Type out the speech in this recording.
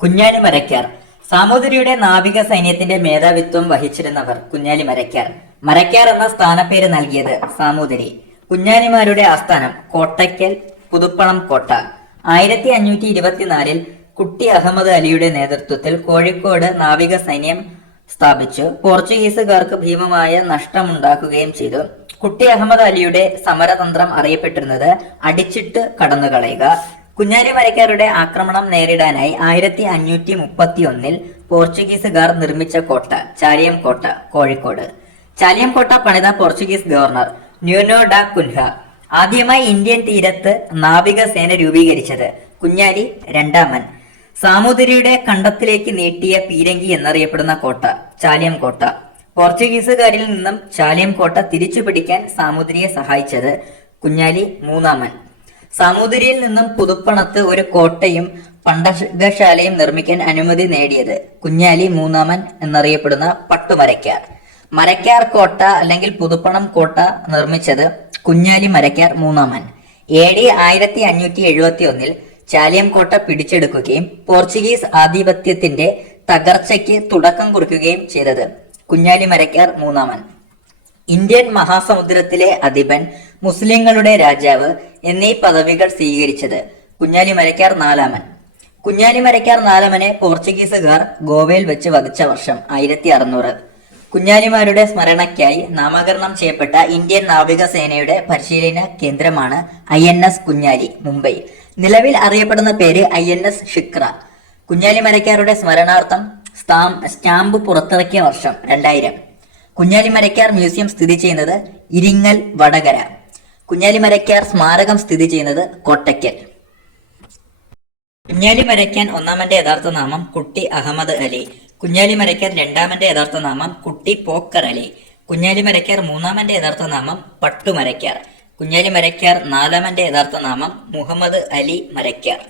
കുഞ്ഞാലി മരക്കാർ സാമൂതിരിയുടെ നാവിക സൈന്യത്തിന്റെ മേധാവിത്വം വഹിച്ചിരുന്നവർ കുഞ്ഞാലി മരക്കാർ. മരക്കാർ എന്ന സ്ഥാനപ്പേര് നൽകിയത് സാമൂതിരി. കുഞ്ഞാലിമാരുടെ ആസ്ഥാനം കോട്ടയ്ക്കൽ പുതുപ്പണം കോട്ട. 1524 കുട്ടി അഹമ്മദ് അലിയുടെ നേതൃത്വത്തിൽ കോഴിക്കോട് നാവിക സൈന്യം സ്ഥാപിച്ചു പോർച്ചുഗീസുകാർക്ക് ഭീമമായ നഷ്ടമുണ്ടാക്കുകയും ചെയ്തു. കുട്ടി അഹമ്മദ് അലിയുടെ സമരതന്ത്രം അറിയപ്പെട്ടിരുന്നത് അടിച്ചിട്ട് കടന്നുകളയുക. കുഞ്ഞാലി മരക്കാരുടെ ആക്രമണം നേരിടാനായി 1531 പോർച്ചുഗീസുകാർ നിർമ്മിച്ച കോട്ട ചാലിയം കോട്ട കോഴിക്കോട്. ചാലിയം കോട്ട പണിത പോർച്ചുഗീസ് ഗവർണർ ന്യൂനോ ഡാ കുൻഹ. ആദ്യമായി ഇന്ത്യൻ തീരത്ത് നാവിക സേന രൂപീകരിച്ചത് കുഞ്ഞാലി രണ്ടാമൻ. സാമൂതിരിയുടെ കണ്ടത്തിലേക്ക് നീട്ടിയ പീരങ്കി എന്നറിയപ്പെടുന്ന കോട്ട ചാലിയം കോട്ട. പോർച്ചുഗീസുകാരിൽ നിന്നും ചാലിയം കോട്ട തിരിച്ചു പിടിക്കാൻ സാമൂതിരിയെ സഹായിച്ചത് കുഞ്ഞാലി മൂന്നാമൻ. സാമൂതിരിയിൽ നിന്നും പുതുപ്പണത്ത് ഒരു കോട്ടയും പണ്ടകശാലയും നിർമ്മിക്കാൻ അനുമതി നേടിയത് കുഞ്ഞാലി മൂന്നാമൻ എന്നറിയപ്പെടുന്ന പട്ടുമരക്കാർ. മരക്കാർ കോട്ട അല്ലെങ്കിൽ പുതുപ്പണം കോട്ട നിർമ്മിച്ചത് കുഞ്ഞാലി മരക്കാർ മൂന്നാമൻ. AD 1571 ചാലിയം കോട്ട പിടിച്ചെടുക്കുകയും പോർച്ചുഗീസ് ആധിപത്യത്തിന്റെ തകർച്ചയ്ക്ക് തുടക്കം കുറിക്കുകയും ചെയ്തത് കുഞ്ഞാലി മരക്കാർ മൂന്നാമൻ. ഇന്ത്യൻ മഹാസമുദ്രത്തിലെ അധിപൻ, മുസ്ലിങ്ങളുടെ രാജാവ് എന്നീ പദവികൾ സ്വീകരിച്ചത് കുഞ്ഞാലി മരക്കാർ നാലാമൻ. കുഞ്ഞാലി മരക്കാർ നാലാമനെ പോർച്ചുഗീസുകാർ ഗോവയിൽ വെച്ച് വധിച്ച വർഷം 1600. കുഞ്ഞാലിമാരുടെ സ്മരണയ്ക്കായി നാമകരണം ചെയ്യപ്പെട്ട ഇന്ത്യൻ നാവികസേനയുടെ പരിശീലന കേന്ദ്രമാണ് INS കുഞ്ഞാലി, മുംബൈ. നിലവിൽ അറിയപ്പെടുന്ന പേര് INS ഷിക്ര. കുഞ്ഞാലി മരക്കാരുടെ സ്മരണാർത്ഥം സ്റ്റാമ്പ് പുറത്തിറക്കിയ വർഷം 2000. കുഞ്ഞാലി മരക്കാർ മ്യൂസിയം സ്ഥിതി ചെയ്യുന്നത് ഇരിങ്ങൽ, വടകര. കുഞ്ഞാലി മരക്കാർ സ്മാരകം സ്ഥിതി ചെയ്യുന്നത് കോട്ടയ്ക്കൽ. കുഞ്ഞാലി മരയ്ക്കാൻ ഒന്നാമന്റെ യഥാർത്ഥ നാമം കുട്ടി അഹമ്മദ് അലി. കുഞ്ഞാലി മരയ്ക്കാർ രണ്ടാമന്റെ യഥാർത്ഥ നാമം കുട്ടി പോക്കർ അലി. കുഞ്ഞാലി മരയ്ക്കാർ മൂന്നാമന്റെ യഥാർത്ഥ നാമം പട്ടുമരയ്ക്കാർ. കുഞ്ഞാലി മരയ്ക്കാർ നാലാമന്റെ യഥാർത്ഥ നാമം മുഹമ്മദ് അലി മരയ്ക്കാർ.